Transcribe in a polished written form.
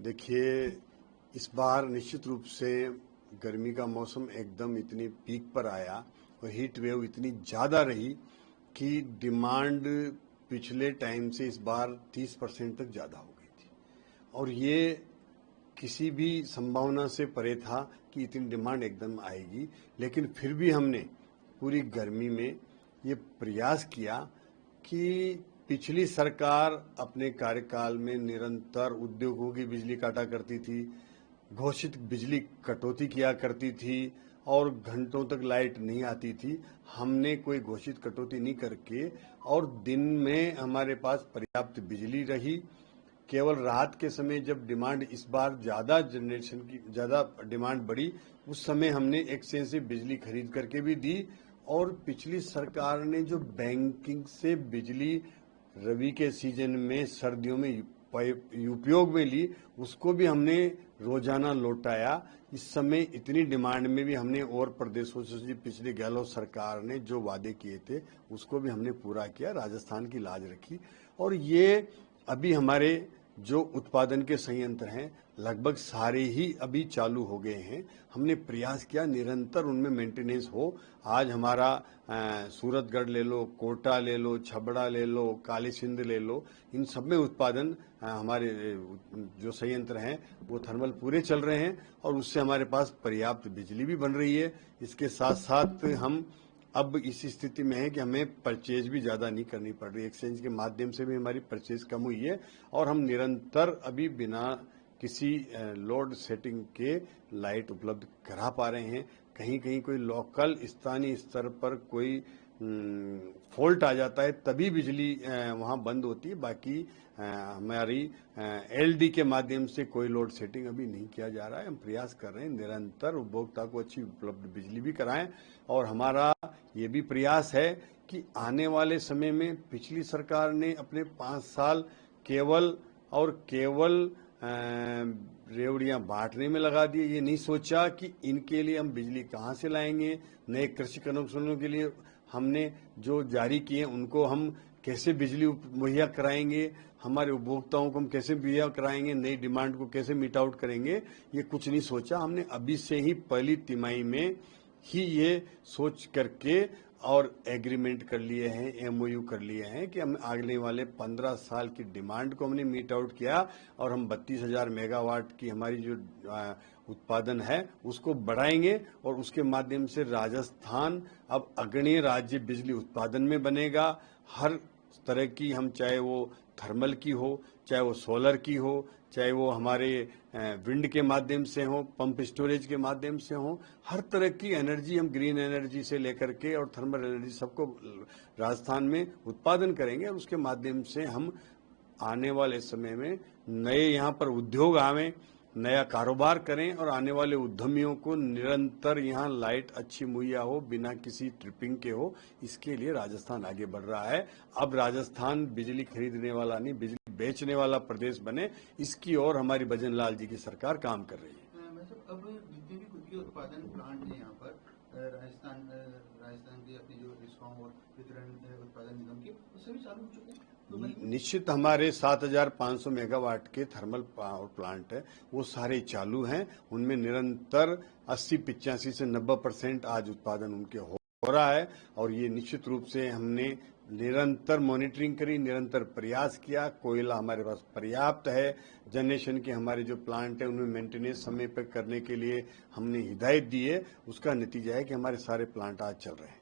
देखिए, इस बार निश्चित रूप से गर्मी का मौसम एकदम इतनी पीक पर आया और हीट वेव इतनी ज़्यादा रही कि डिमांड पिछले टाइम से इस बार 30% तक ज़्यादा हो गई थी और ये किसी भी संभावना से परे था कि इतनी डिमांड एकदम आएगी। लेकिन फिर भी हमने पूरी गर्मी में ये प्रयास किया कि पिछली सरकार अपने कार्यकाल में निरंतर उद्योगों की बिजली काटा करती थी, घोषित बिजली कटौती किया करती थी और घंटों तक लाइट नहीं आती थी। हमने कोई घोषित कटौती नहीं करके और दिन में हमारे पास पर्याप्त बिजली रही। केवल रात के समय जब डिमांड इस बार ज़्यादा डिमांड बढ़ी, उस समय हमने एक्सचेंज से बिजली खरीद करके भी दी। और पिछली सरकार ने जो बैंकिंग से बिजली रबी के सीजन में सर्दियों में उपयोग में ली, उसको भी हमने रोजाना लौटाया। इस समय इतनी डिमांड में भी हमने और प्रदेशों से पिछली गहलोत सरकार ने जो वादे किए थे उसको भी हमने पूरा किया, राजस्थान की लाज रखी। और ये अभी हमारे जो उत्पादन के संयंत्र हैं लगभग सारे ही अभी चालू हो गए हैं। हमने प्रयास किया निरंतर उनमें मेंटेनेंस हो। आज हमारा सूरतगढ़ ले लो, कोटा ले लो, छबड़ा ले लो, काली सिंध ले लो, इन सब में उत्पादन हमारे जो संयंत्र हैं वो थर्मल पूरे चल रहे हैं और उससे हमारे पास पर्याप्त बिजली भी बन रही है। इसके साथ साथ हम अब इस स्थिति में है कि हमें परचेज भी ज़्यादा नहीं करनी पड़ रही। एक्सचेंज के माध्यम से भी हमारी परचेज कम हुई है और हम निरंतर अभी बिना किसी लोड सेटिंग के लाइट उपलब्ध करा पा रहे हैं। कहीं कहीं कोई लोकल स्थानीय स्तर पर कोई फॉल्ट आ जाता है तभी बिजली वहाँ बंद होती है। बाकी हमारी एलडी के माध्यम से कोई लोड सेटिंग अभी नहीं किया जा रहा है। हम प्रयास कर रहे हैं निरंतर उपभोक्ता को अच्छी उपलब्ध बिजली भी कराएं और हमारा ये भी प्रयास है कि आने वाले समय में पिछली सरकार ने अपने 5 साल केवल और केवल रेवड़ियां बांटने में लगा दिए। ये नहीं सोचा कि इनके लिए हम बिजली कहाँ से लाएंगे। नए कृषि कनेक्शनों के लिए हमने जो जारी किए उनको हम कैसे बिजली मुहैया कराएंगे, हमारे उपभोक्ताओं को हम कैसे मुहैया कराएंगे, नई डिमांड को कैसे मीट आउट करेंगे, ये कुछ नहीं सोचा। हमने अभी से ही पहली तिमाही में ही ये सोच करके और एग्रीमेंट कर लिए हैं, एमओयू कर लिए हैं कि हम आगले वाले 15 साल की डिमांड को हमने मीट आउट किया और हम 32,000 मेगावाट की हमारी जो उत्पादन है उसको बढ़ाएंगे और उसके माध्यम से राजस्थान अब अग्रणीय राज्य बिजली उत्पादन में बनेगा। हर तरह की, हम चाहे वो थर्मल की हो, चाहे वो सोलर की हो, चाहे वो हमारे विंड के माध्यम से हो, पंप स्टोरेज के माध्यम से हो, हर तरह की एनर्जी हम ग्रीन एनर्जी से लेकर के और थर्मल एनर्जी सबको राजस्थान में उत्पादन करेंगे और उसके माध्यम से हम आने वाले समय में नए यहाँ पर उद्योग आवें, नया कारोबार करें और आने वाले उद्यमियों को निरंतर यहाँ लाइट अच्छी मुहैया हो, बिना किसी ट्रिपिंग के हो। इसके लिए राजस्थान आगे बढ़ रहा है। अब राजस्थान बिजली खरीदने वाला नहीं, बिजली बेचने वाला प्रदेश बने, इसकी ओर हमारी भजन लाल जी की सरकार काम कर रही है। अब जितने भी खुद के उत्पादन प्लांट हैं यहाँ पर राजस्थान की अपनी जो डिस्कॉम और वितरण उत्पादन निगम के, वो सभी चालू हो चुके हैं। निश्चित हमारे 7,500 मेगावाट के थर्मल पावर प्लांट है वो सारे चालू हैं। उनमें निरंतर 80-85 से 90% आज उत्पादन उनके हो रहा है और ये निश्चित रूप से हमने निरंतर मॉनिटरिंग करी, निरंतर प्रयास किया। कोयला हमारे पास पर्याप्त है। जनरेशन के हमारे जो प्लांट है उनमें मेंटेनेंस समय पर करने के लिए हमने हिदायत दी है। उसका नतीजा है कि हमारे सारे प्लांट आज चल रहे हैं।